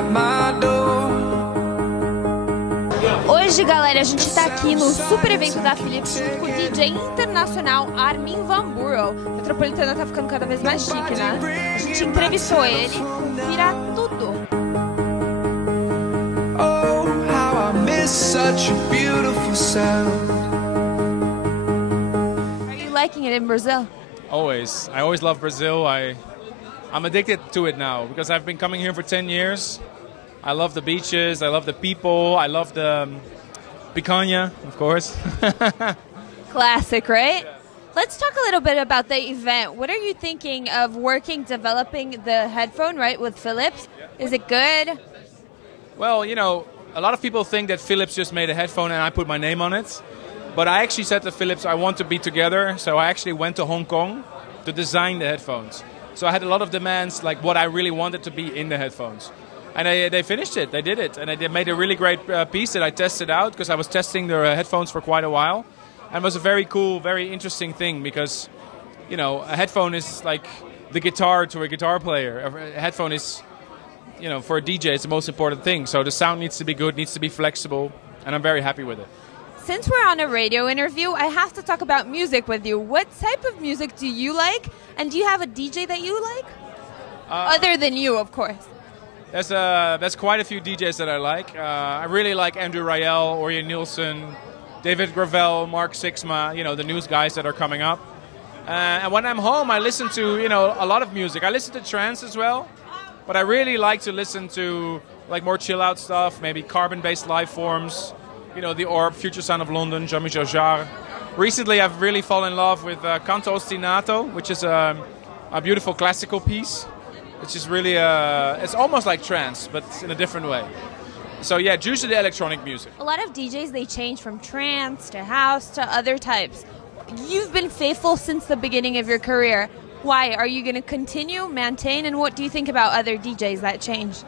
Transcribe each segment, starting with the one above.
at my door. Hoje, galera, a gente tá aqui no super evento da Philips junto com o DJ internacional Armin Van Buuren. Metropolitana tá ficando cada vez mais chique, né? A gente entrevistou ele, confira tudo. Oh, how I miss such a beautiful sound. Are you liking it in Brazil? Always. I always love Brazil. I'm addicted to it now because I've been coming here for 10 years. I love the beaches, I love the people, I love the picanha, of course. Classic, right? Yeah. Let's talk a little bit about the event. What are you thinking of developing the headphone, right, with Philips? Yeah. Is it good? Well, you know, a lot of people think that Philips just made a headphone and I put my name on it. But I actually said to Philips, I want to be together. So I actually went to Hong Kong to design the headphones. So I had a lot of demands, like what I really wanted to be in the headphones. And they finished it, they did it. And they made a really great piece that I tested out because I was testing their headphones for quite a while. And it was a very cool, very interesting thing because, you know, a headphone is like the guitar to a guitar player. A headphone is, you know, for a DJ, it's the most important thing. So the sound needs to be good, needs to be flexible, and I'm very happy with it. Since we're on a radio interview, I have to talk about music with you. What type of music do you like? And do you have a DJ that you like? Other than you, of course. There's quite a few DJs that I like. I really like Andrew Rayel, Orion Nielsen, David Gravel, Mark Sixma, you know, the news guys that are coming up. And when I'm home, I listen to, you know, a lot of music. I listen to trance as well, but I really like to listen to like more chill out stuff, maybe carbon-based life forms, you know, The Orb, Future Sound of London, Jean-Michel Jarre. Recently, I've really fallen in love with Canto Ostinato, which is a beautiful classical piece. It's just really, it's almost like trance, but in a different way. So yeah, usually electronic music. A lot of DJs, they change from trance to house to other types. You've been faithful since the beginning of your career. Why? Are you going to continue, maintain, and what do you think about other DJs that change?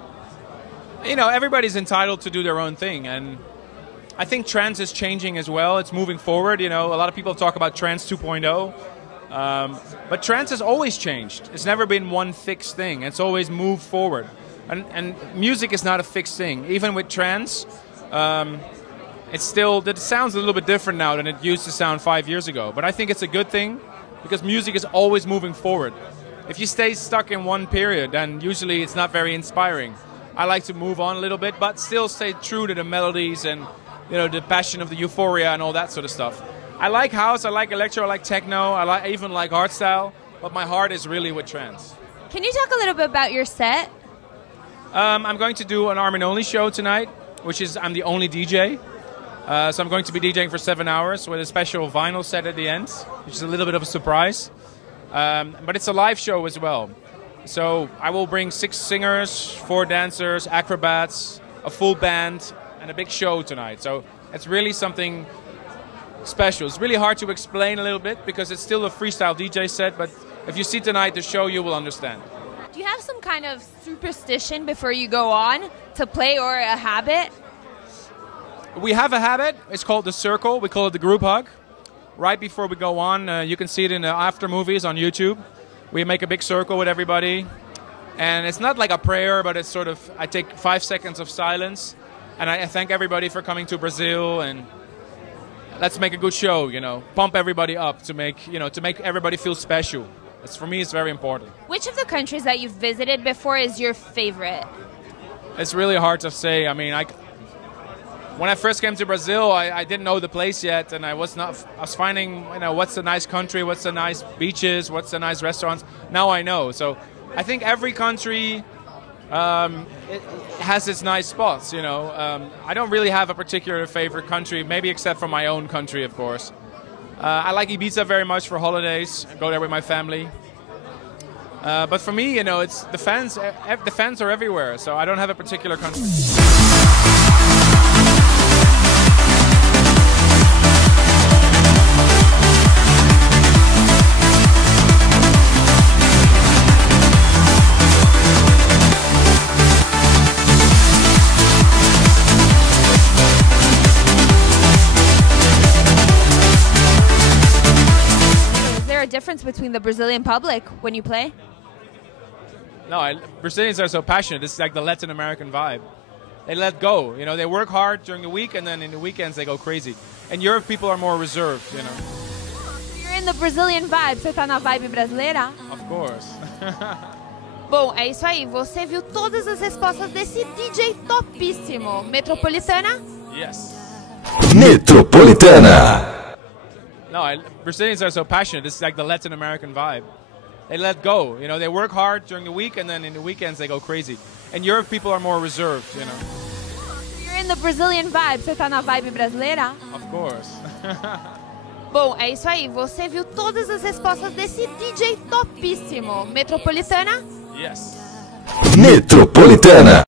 You know, everybody's entitled to do their own thing, and I think trance is changing as well. It's moving forward. You know, a lot of people talk about trance 2.0. But trance has always changed. It's never been one fixed thing. It's always moved forward. And music is not a fixed thing. Even with trance, it sounds a little bit different now than it used to sound 5 years ago. But I think it's a good thing because music is always moving forward. If you stay stuck in one period, then usually it's not very inspiring. I like to move on a little bit, but still stay true to the melodies and, you know, the passion of the euphoria and all that sort of stuff. I like house, I like electro, I like techno, I even like hardstyle, but my heart is really with trance. Can you talk a little bit about your set? I'm going to do an Armin only show tonight, which is I'm the only DJ. So I'm going to be DJing for 7 hours with a special vinyl set at the end, which is a little bit of a surprise. But it's a live show as well. So I will bring 6 singers, 4 dancers, acrobats, a full band, and a big show tonight. So it's really something special. It's really hard to explain a little bit because it's still a freestyle DJ set, but if you see tonight the show, you will understand. Do you have some kind of superstition before you go on to play or a habit? We have a habit. It's called the circle. We call it the group hug. Right before we go on, you can see it in the after movies on YouTube. We make a big circle with everybody. And it's not like a prayer, but it's sort of, I take 5 seconds of silence and I thank everybody for coming to Brazil and let's make a good show, you know, pump everybody up to make everybody feel special. For me, it's very important. Which of the countries that you've visited before is your favorite? It's really hard to say. I mean, when I first came to Brazil, I didn't know the place yet, and I was finding, you know, what's a nice country, what's the nice beaches, what's the nice restaurants. Now I know. So I think every country it has its nice spots, you know. I don't really have a particular favorite country, maybe except for my own country, of course. I like Ibiza very much for holidays. I go there with my family. But for me, you know, it's the fans are everywhere, so I don't have a particular country. Difference between the Brazilian public when you play? No, Brazilians are so passionate. This is like the Latin American vibe. They let go. You know, they work hard during the week, and then in the weekends they go crazy. In Europe, people are more reserved. You know. You're in the Brazilian vibe. Você tá na vibe brasileira? Of course. Bom, é isso aí. Você viu todas as respostas desse DJ topíssimo. Metropolitana? Yes. Metropolitana. No, Brazilians are so passionate. This is like the Latin American vibe. They let go. You know, they work hard during the week, and then in the weekends they go crazy. In Europe, people are more reserved. You know. You're in the Brazilian vibe. Você tá na vibe brasileira? Of course. Bom, é isso aí. Você viu todas as respostas desse DJ topíssimo. Metropolitana? Yes. Metropolitana.